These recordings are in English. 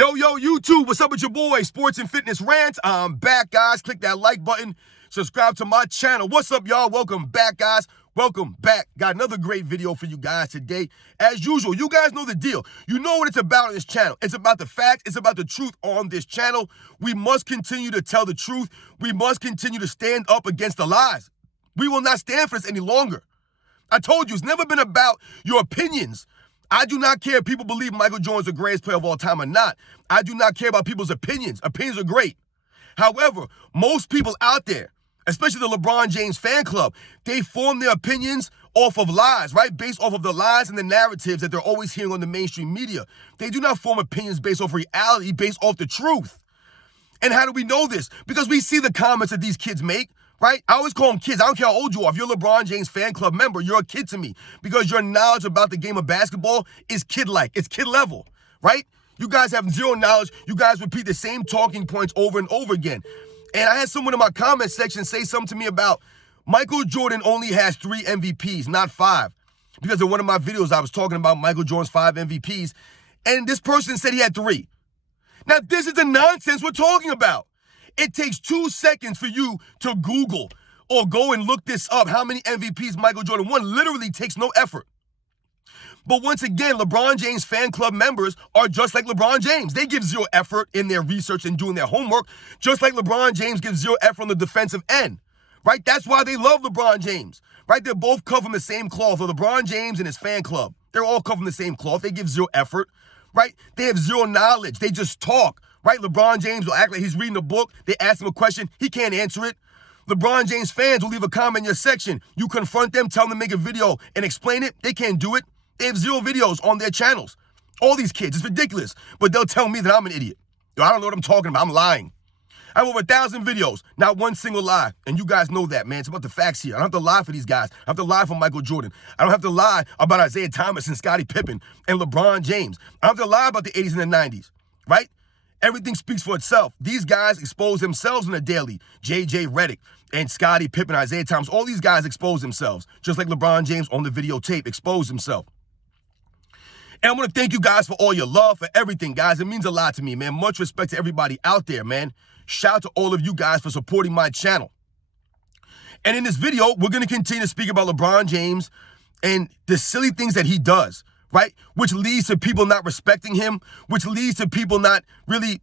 Yo, YouTube, what's up with your boy, Sports and Fitness Rant? I'm back, guys. Click that like button. Subscribe to my channel. What's up, y'all? Welcome back, guys. Welcome back. Got another great video for you guys today. As usual, you guys know the deal. You know what it's about on this channel. It's about the facts. It's about the truth on this channel. We must continue to tell the truth. We must continue to stand up against the lies. We will not stand for this any longer. I told you, it's never been about your opinions. I do not care if people believe Michael Jordan's the greatest player of all time or not. I do not care about people's opinions. Opinions are great. However, most people out there, especially the LeBron James fan club, they form their opinions off of lies, right? Based off of the lies and the narratives that they're always hearing on the mainstream media. They do not form opinions based off reality, based off the truth. And how do we know this? Because we see the comments that these kids make. Right? I always call them kids. I don't care how old you are. If you're a LeBron James fan club member, you're a kid to me because your knowledge about the game of basketball is kid-like. It's kid level, right? You guys have zero knowledge. You guys repeat the same talking points over and over again. And I had someone in my comment section say something to me about Michael Jordan only has 3 MVPs, not 5. Because in one of my videos, I was talking about Michael Jordan's 5 MVPs. And this person said he had 3. Now, this is the nonsense we're talking about. It takes 2 seconds for you to Google or go and look this up. How many MVPs Michael Jordan won literally takes no effort. But once again, LeBron James fan club members are just like LeBron James. They give zero effort in their research and doing their homework, just like LeBron James gives zero effort on the defensive end, right? That's why they love LeBron James, right? They're both cut from the same cloth. LeBron James and his fan club, they're all cut from the same cloth. They give zero effort, right? They have zero knowledge. They just talk. Right? LeBron James will act like he's reading a book. They ask him a question. He can't answer it. LeBron James fans will leave a comment in your section. You confront them, tell them to make a video and explain it. They can't do it. They have 0 videos on their channels. All these kids, it's ridiculous. But they'll tell me that I'm an idiot. Yo, I don't know what I'm talking about. I'm lying. I have over 1,000 videos, not one single lie. And you guys know that, man. It's about the facts here. I don't have to lie for these guys. I have to lie for Michael Jordan. I don't have to lie about Isaiah Thomas and Scottie Pippen and LeBron James. I don't have to lie about the 80s and the 90s, right? Everything speaks for itself. These guys expose themselves on a daily. J.J. Redick and Scottie Pippen, Isaiah Thomas, all these guys expose themselves. Just like LeBron James on the videotape exposed himself. And I want to thank you guys for all your love, for everything, guys. It means a lot to me, man. Much respect to everybody out there, man. Shout out to all of you guys for supporting my channel. And in this video, we're going to continue to speak about LeBron James and the silly things that he does. Right? Which leads to people not respecting him, which leads to people not really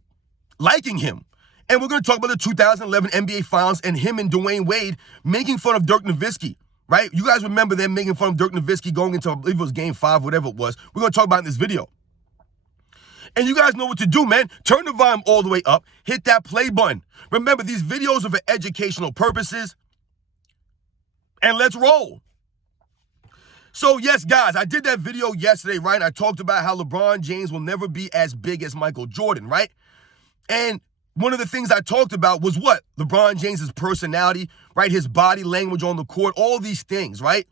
liking him. And we're going to talk about the 2011 NBA Finals and him and Dwayne Wade making fun of Dirk Nowitzki, right? You guys remember them making fun of Dirk Nowitzki going into, I believe it was Game 5, whatever it was. We're going to talk about it in this video. And you guys know what to do, man. Turn the volume all the way up. Hit that play button. Remember, these videos are for educational purposes. And let's roll. So, yes, guys, I did that video yesterday, right? I talked about how LeBron James will never be as big as Michael Jordan, right? And one of the things I talked about was what? LeBron James's personality, right? His body language on the court, all these things, right?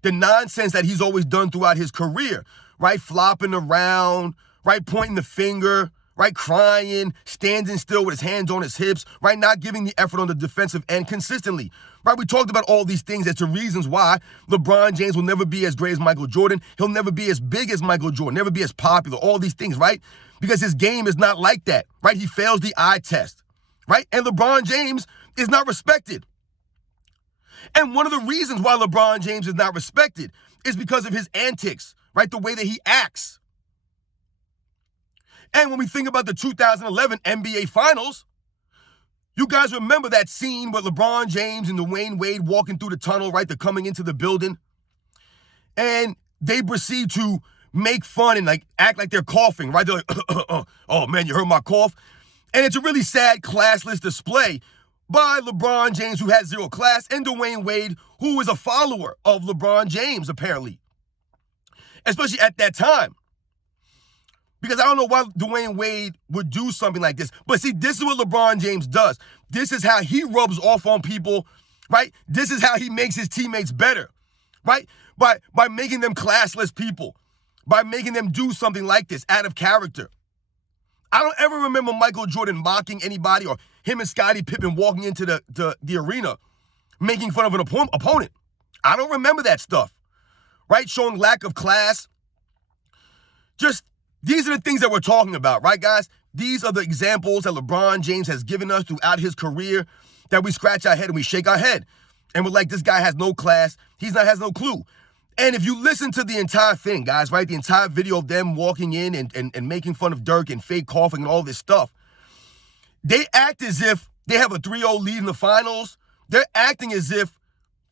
The nonsense that he's always done throughout his career, right? Flopping around, right? Pointing the finger, right? Crying, standing still with his hands on his hips, right? Not giving the effort on the defensive end consistently. Right, we talked about all these things as to reasons why LeBron James will never be as great as Michael Jordan. He'll never be as big as Michael Jordan, never be as popular, all these things, right? Because his game is not like that, right? He fails the eye test, right? And LeBron James is not respected. And one of the reasons why LeBron James is not respected is because of his antics, right? The way that he acts. And when we think about the 2011 NBA Finals, you guys remember that scene with LeBron James and Dwayne Wade walking through the tunnel, right? They're coming into the building. And they proceed to make fun and like act like they're coughing, right? They're like, oh man, you heard my cough? And it's a really sad, classless display by LeBron James, who has 0 class, and Dwayne Wade, who is a follower of LeBron James, apparently. Especially at that time. Because I don't know why Dwayne Wade would do something like this. But see, this is what LeBron James does. This is how he rubs off on people, right? This is how he makes his teammates better, right? By making them classless people, by making them do something like this out of character. I don't ever remember Michael Jordan mocking anybody or him and Scottie Pippen walking into the arena making fun of an opponent. I don't remember that stuff, right? Showing lack of class. Just These are the things that we're talking about, right, guys? These are the examples that LeBron James has given us throughout his career that we scratch our head and we shake our head. And we're like, this guy has no class. Has no clue. And if you listen to the entire thing, guys, right, the entire video of them walking in and making fun of Dirk and fake coughing and all this stuff, they act as if they have a 3-0 lead in the finals. They're acting as if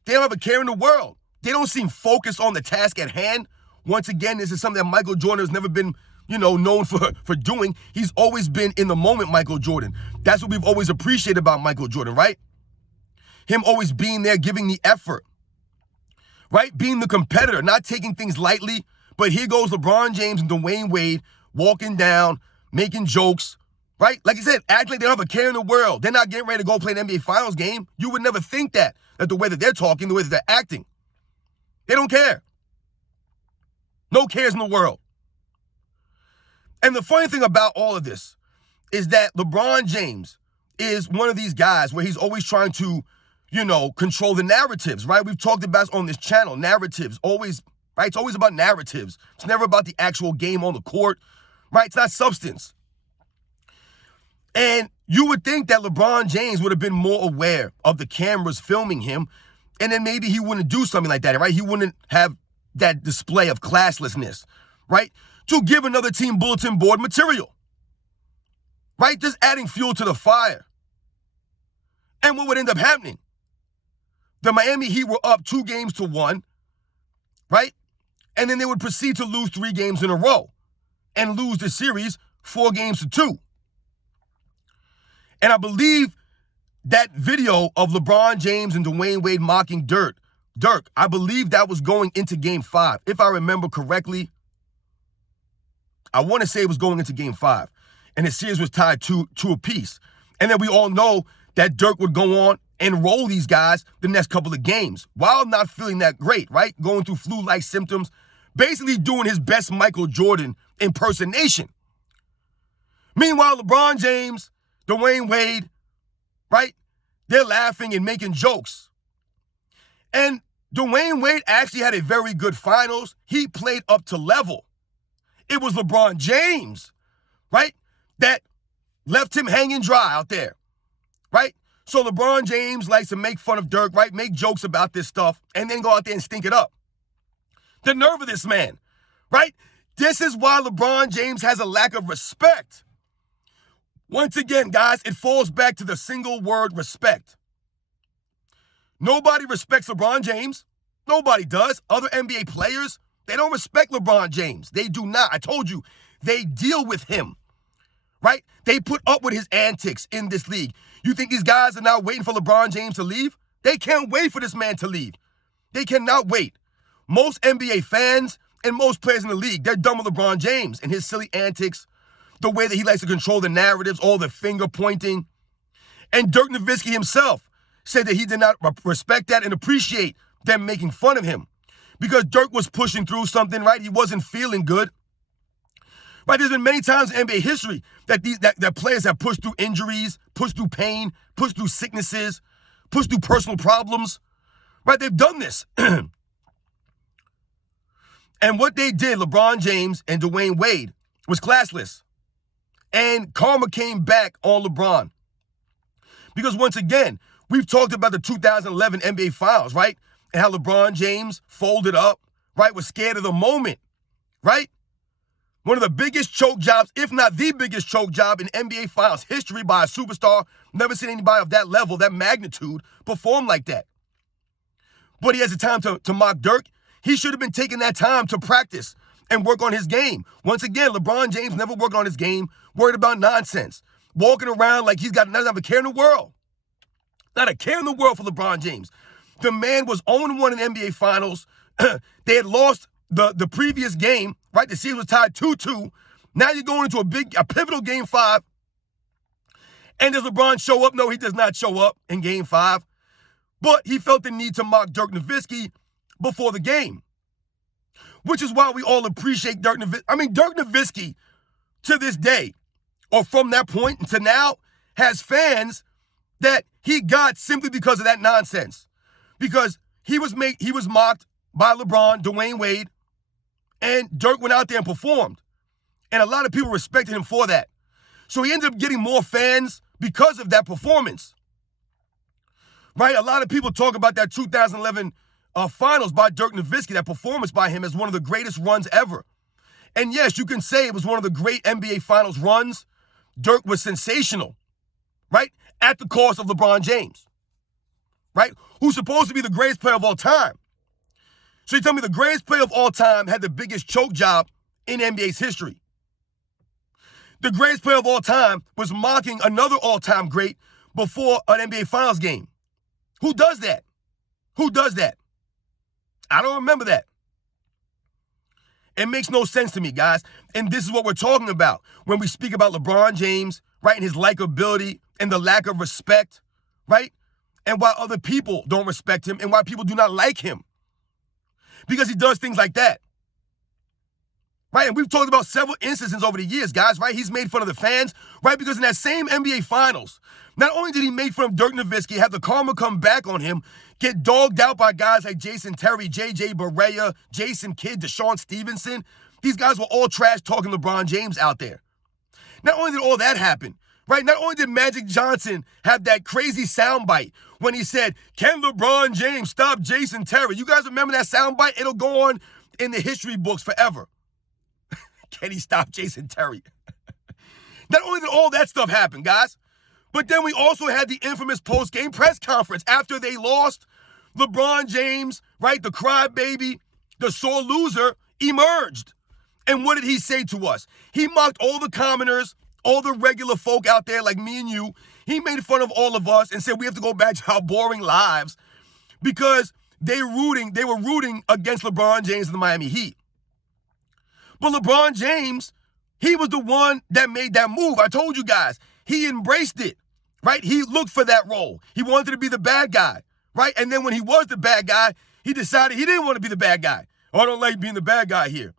they don't have a care in the world. They don't seem focused on the task at hand. Once again, this is something that Michael Jordan has never been, known for doing. He's always been in the moment, Michael Jordan. That's what we've always appreciated about Michael Jordan, right? Him always being there, giving the effort, right? Being the competitor, not taking things lightly. But here goes LeBron James and Dwayne Wade walking down, making jokes, right? Like I said, act like they don't have a care in the world. They're not getting ready to go play an NBA Finals game. You would never think that the way that they're talking, the way that they're acting. They don't care. No cares in the world. And the funny thing about all of this is that LeBron James is one of these guys where he's always trying to, control the narratives, right? We've talked about on this channel, narratives, always, right? It's always about narratives. It's never about the actual game on the court, right? It's not substance. And you would think that LeBron James would have been more aware of the cameras filming him, and then maybe he wouldn't do something like that, right? He wouldn't have that display of classlessness, right? To give another team bulletin board material, right? Just adding fuel to the fire. And what would end up happening? The Miami Heat were up 2-1, right? And then they would proceed to lose 3 games in a row and lose the series 4-2. And I believe that video of LeBron James and Dwayne Wade mocking Dirk, I believe that was going into Game 5. If I remember correctly, I want to say it was going into Game 5. And the series was tied 2 apiece. And then we all know that Dirk would go on and roll these guys the next couple of games while not feeling that great, right? Going through flu-like symptoms, basically doing his best Michael Jordan impersonation. Meanwhile, LeBron James, Dwayne Wade, right? They're laughing and making jokes. And Dwayne Wade actually had a very good finals. He played up to level. It was LeBron James, right, that left him hanging dry out there, right? So LeBron James likes to make fun of Dirk, right, make jokes about this stuff, and then go out there and stink it up. The nerve of this man, right? This is why LeBron James has a lack of respect. Once again, guys, it falls back to the single word respect. Nobody respects LeBron James. Nobody does. Other NBA players, they don't respect LeBron James. They do not. I told you, they deal with him, right? They put up with his antics in this league. You think these guys are now waiting for LeBron James to leave? They can't wait for this man to leave. They cannot wait. Most NBA fans and most players in the league, they're done with LeBron James and his silly antics, the way that he likes to control the narratives, all the finger pointing. And Dirk Nowitzki himself said that he did not respect that and appreciate them making fun of him because Dirk was pushing through something, right? He wasn't feeling good. Right? There's been many times in NBA history that players have pushed through injuries, pushed through pain, pushed through sicknesses, pushed through personal problems. Right? They've done this. And what they did, LeBron James and Dwayne Wade, was classless. And karma came back on LeBron. Because once again, we've talked about the 2011 NBA Finals, right? And how LeBron James folded up, right? Was scared of the moment, right? One of the biggest choke jobs, if not the biggest choke job in NBA Finals history by a superstar. Never seen anybody of that level, that magnitude, perform like that. But he has the time to mock Dirk. He should have been taking that time to practice and work on his game. Once again, LeBron James never worked on his game, worried about nonsense, walking around like he's got not a care in the world. Not a care in the world for LeBron James. The man was 0-1 in NBA Finals. They had lost the previous game, right? The series was tied 2-2. Now you're going into a pivotal Game 5. And does LeBron show up? No, he does not show up in Game 5. But he felt the need to mock Dirk Nowitzki before the game, which is why we all appreciate Dirk Nowitzki. I mean, Dirk Nowitzki, to this day, or from that point to now, has fans that he got simply because of that nonsense. Because he was mocked by LeBron, Dwayne Wade, and Dirk went out there and performed. And a lot of people respected him for that. So he ended up getting more fans because of that performance. Right? A lot of people talk about that 2011 finals by Dirk Nowitzki, that performance by him as one of the greatest runs ever. And yes, you can say it was one of the great NBA Finals runs. Dirk was sensational, right? At the cost of LeBron James, right? Who's supposed to be the greatest player of all time. So you tell me the greatest player of all time had the biggest choke job in NBA's history. The greatest player of all time was mocking another all-time great before an NBA Finals game. Who does that? Who does that? I don't remember that. It makes no sense to me, guys. And this is what we're talking about when we speak about LeBron James, right, and his likability and the lack of respect, right? And why other people don't respect him and why people do not like him. Because he does things like that. Right? And we've talked about several instances over the years, guys, right? He's made fun of the fans, right? Because in that same NBA Finals, not only did he make fun of Dirk Nowitzki, have the karma come back on him, get dogged out by guys like Jason Terry, J.J. Barea, Jason Kidd, Deshaun Stevenson. These guys were all trash talking LeBron James out there. Not only did all that happen, right? Not only did Magic Johnson have that crazy soundbite when he said, "Can LeBron James stop Jason Terry?" You guys remember that soundbite? It'll go on in the history books forever. Can he stop Jason Terry? Not only did all that stuff happen, guys, but then we also had the infamous post-game press conference after they lost. LeBron James, right, the crybaby, the sore loser, emerged. And what did he say to us? He mocked all the commoners, all the regular folk out there like me and you. He made fun of all of us and said we have to go back to our boring lives because they were rooting against LeBron James and the Miami Heat. But LeBron James, he was the one that made that move. I told you guys, he embraced it, right? He looked for that role. He wanted to be the bad guy, right? And then when he was the bad guy, he decided he didn't want to be the bad guy. Oh, I don't like being the bad guy here.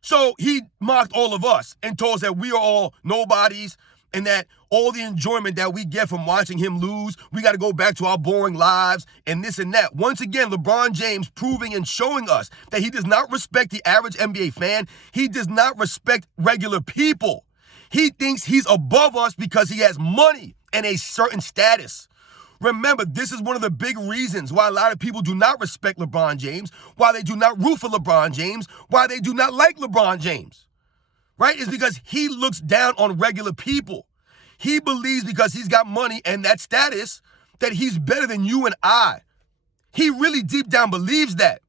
So he mocked all of us and told us that we are all nobodies and that all the enjoyment that we get from watching him lose, we got to go back to our boring lives and this and that. Once again, LeBron James proving and showing us that he does not respect the average NBA fan. He does not respect regular people. He thinks he's above us because he has money and a certain status. Remember, this is one of the big reasons why a lot of people do not respect LeBron James, why they do not root for LeBron James, why they do not like LeBron James, right? Is because he looks down on regular people. He believes because he's got money and that status that he's better than you and I. He really deep down believes that.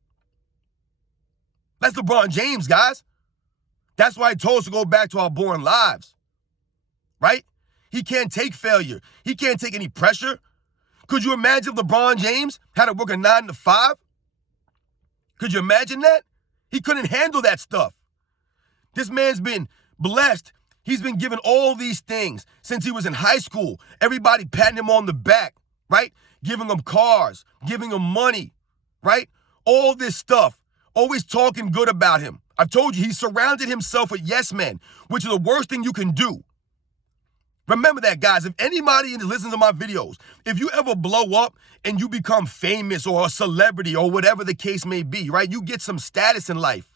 That's LeBron James, guys. That's why he told us to go back to our boring lives, right? He can't take failure. He can't take any pressure. Could you imagine if LeBron James had to work a 9 to 5? Could you imagine that? He couldn't handle that stuff. This man's been blessed. He's been given all these things since he was in high school. Everybody patting him on the back, right? Giving him cars, giving him money, right? All this stuff. Always talking good about him. I've told you, he surrounded himself with yes men, which is the worst thing you can do. Remember that, guys. If anybody listens to my videos, if you ever blow up and you become famous or a celebrity or whatever the case may be, right? You get some status in life.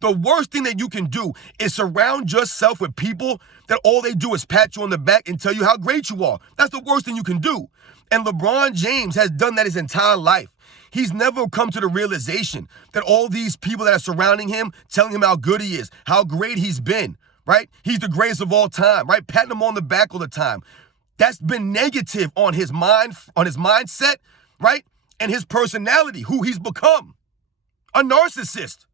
The worst thing that you can do is surround yourself with people that all they do is pat you on the back and tell you how great you are. That's the worst thing you can do. And LeBron James has done that his entire life. He's never come to the realization that all these people that are surrounding him, telling him how good he is, how great he's been, right? He's the greatest of all time, right? Patting him on the back all the time. That's been negative on his mind, on his mindset, right? And his personality, who he's become. A narcissist.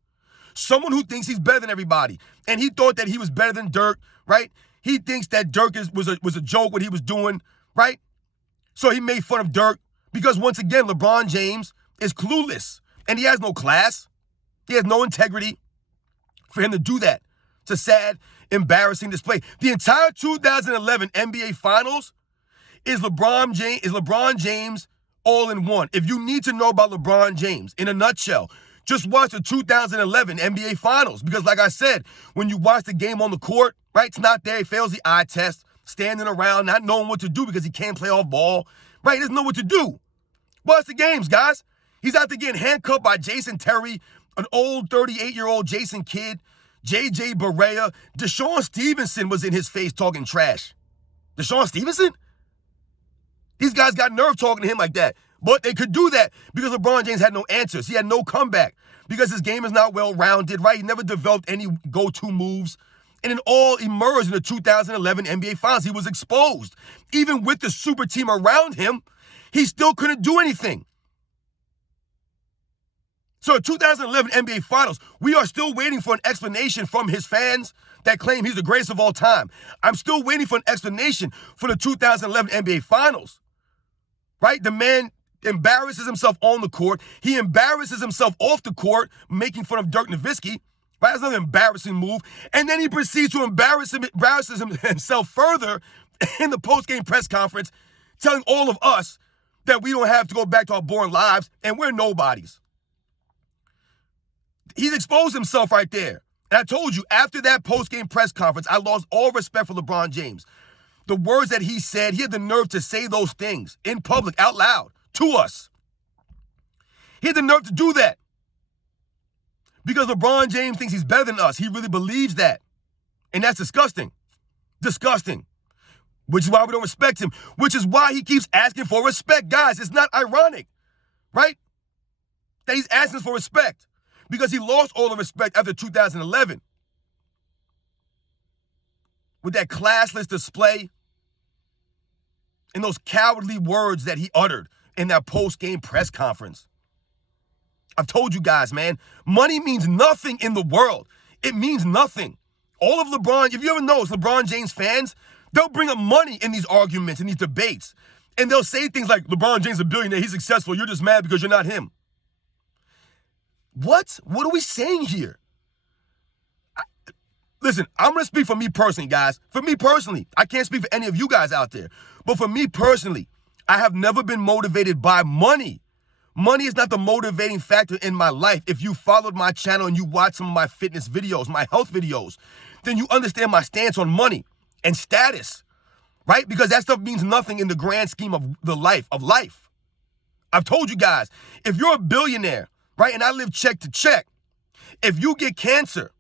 Someone who thinks he's better than everybody. And he thought that he was better than Dirk, right? He thinks that Dirk was a joke what he was doing, right? So he made fun of Dirk because once again, LeBron James is clueless and he has no class. He has no integrity for him to do that. It's a sad, embarrassing display. The entire 2011 NBA Finals is LeBron James all in one. If you need to know about LeBron James in a nutshell, just watch the 2011 NBA Finals because like I said, when you watch the game on the court, right, it's not there. He fails the eye test, standing around, not knowing what to do because he can't play off ball, right? He doesn't know what to do. Watch the games, guys. He's out there getting handcuffed by Jason Terry, an old 38-year-old Jason Kidd, J.J. Barea, Deshaun Stevenson was in his face talking trash. Deshaun Stevenson? These guys got nerve talking to him like that. But they could do that because LeBron James had no answers. He had no comeback because his game is not well-rounded, right? He never developed any go-to moves. And it all emerged in the 2011 NBA Finals. He was exposed. Even with the super team around him, he still couldn't do anything. So in 2011 NBA Finals, we are still waiting for an explanation from his fans that claim he's the greatest of all time. I'm still waiting for an explanation for the 2011 NBA Finals, right? The man embarrasses himself on the court. He embarrasses himself off the court, making fun of Dirk Nowitzki, right? That's another embarrassing move. And then he proceeds to embarrass himself further in the post-game press conference, telling all of us that we don't have to go back to our boring lives and we're nobodies. He's exposed himself right there. And I told you, after that post-game press conference, I lost all respect for LeBron James. The words that he said, he had the nerve to say those things in public, out loud, to us. He had the nerve to do that. Because LeBron James thinks he's better than us. He really believes that. And that's disgusting. Disgusting. Which is why we don't respect him. Which is why he keeps asking for respect. Guys, it's not ironic, right? That he's asking for respect. Because he lost all the respect after 2011. With that classless display and those cowardly words that he uttered in that post-game press conference. I've told you guys, man, money means nothing in the world. It means nothing. All of LeBron, if you ever notice, LeBron James fans, they'll bring up money in these arguments, in these debates. And they'll say things like, LeBron James is a billionaire, he's successful, you're just mad because you're not him. What? What are we saying here? Listen, I'm going to speak for me personally, guys. For me personally, I can't speak for any of you guys out there. But for me personally, I have never been motivated by money. Money is not the motivating factor in my life. If you followed my channel and you watch some of my fitness videos, my health videos, then you understand my stance on money and status, right? Because that stuff means nothing in the grand scheme of life. I've told you guys, if you're a billionaire, right, and I live check to check, if you get cancer,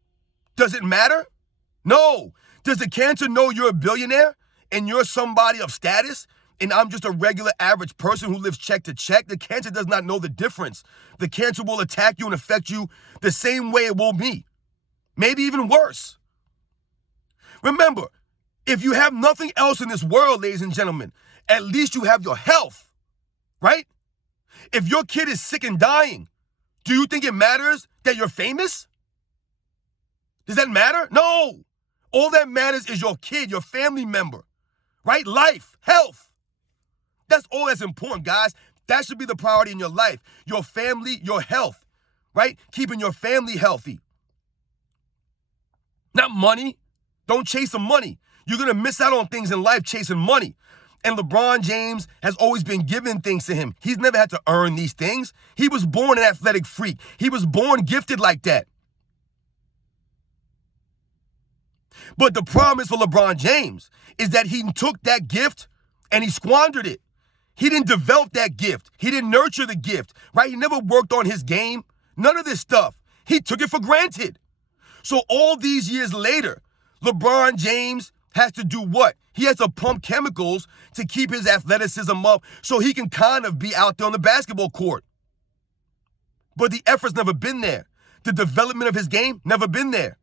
does it matter? No. Does the cancer know you're a billionaire and you're somebody of status and I'm just a regular average person who lives check to check? The cancer does not know the difference. The cancer will attack you and affect you the same way it will me. Maybe even worse. Remember, if you have nothing else in this world, ladies and gentlemen, at least you have your health, right? If your kid is sick and dying, do you think it matters that you're famous? Does that matter? No. All that matters is your kid, your family member, right? Life, health. That's all that's important, guys. That should be the priority in your life. Your family, your health, right? Keeping your family healthy. Not money. Don't chase the money. You're going to miss out on things in life chasing money. And LeBron James has always been given things to him. He's never had to earn these things. He was born an athletic freak. He was born gifted like that. But the problem is for LeBron James is that he took that gift and he squandered it. He didn't develop that gift. He didn't nurture the gift, right? He never worked on his game. None of this stuff. He took it for granted. So all these years later, LeBron James has to do what? He has to pump chemicals to keep his athleticism up so he can kind of be out there on the basketball court. But the effort's never been there. The development of his game, never been there.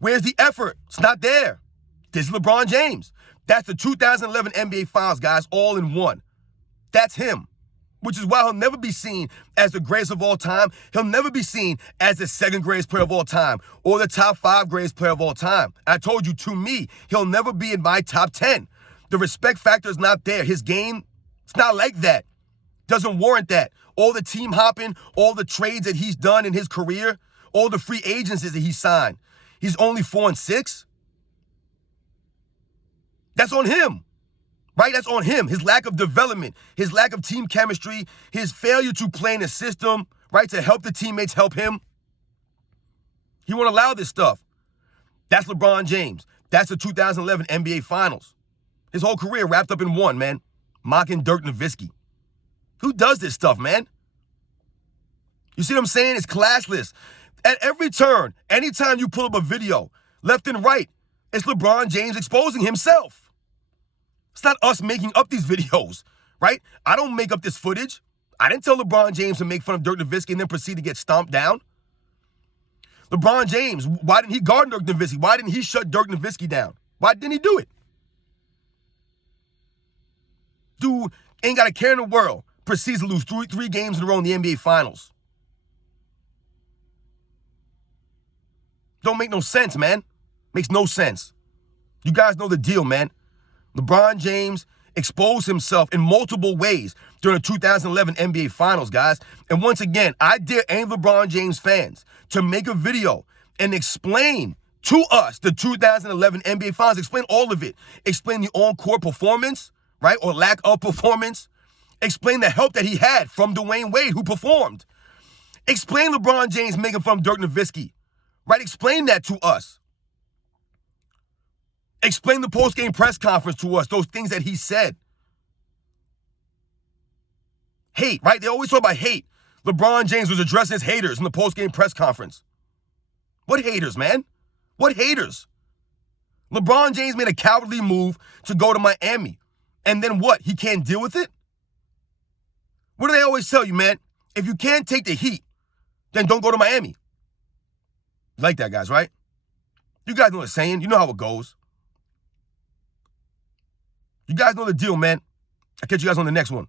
Where's the effort? It's not there. This is LeBron James. That's the 2011 NBA Finals, guys, all in one. That's him. Which is why he'll never be seen as the greatest of all time. He'll never be seen as the second greatest player of all time or the top 5 greatest player of all time. I told you, to me, he'll never be in my top 10. The respect factor is not there. His game, it's not like that. Doesn't warrant that. All the team hopping, all the trades that he's done in his career, all the free agencies that he signed. He's only 4-6. That's on him. Right? That's on him. His lack of development, his lack of team chemistry, his failure to play in a system, right, to help the teammates help him. He won't allow this stuff. That's LeBron James. That's the 2011 NBA Finals. His whole career wrapped up in one, man. Mocking Dirk Nowitzki. Who does this stuff, man? You see what I'm saying? It's classless. At every turn, anytime you pull up a video, left and right, it's LeBron James exposing himself. It's not us making up these videos, right? I don't make up this footage. I didn't tell LeBron James to make fun of Dirk Nowitzki and then proceed to get stomped down. LeBron James, why didn't he guard Dirk Nowitzki? Why didn't he shut Dirk Nowitzki down? Why didn't he do it? Dude ain't got a care in the world. Proceeds to lose three games in a row in the NBA Finals. Don't make no sense, man. Makes no sense. You guys know the deal, man. LeBron James exposed himself in multiple ways during the 2011 NBA Finals, guys. And once again, I dare any LeBron James fans to make a video and explain to us the 2011 NBA Finals. Explain all of it. Explain the on-court performance, right, or lack of performance. Explain the help that he had from Dwayne Wade, who performed. Explain LeBron James making fun of Dirk Nowitzki, right? Explain that to us. Explain the post-game press conference to us, those things that he said. Hate, right? They always talk about hate. LeBron James was addressing his haters in the post-game press conference. What haters, man? What haters? LeBron James made a cowardly move to go to Miami. And then what? He can't deal with it? What do they always tell you, man? If you can't take the heat, then don't go to Miami. You like that, guys, right? You guys know the saying. You know how it goes. You guys know the deal, man. I'll catch you guys on the next one.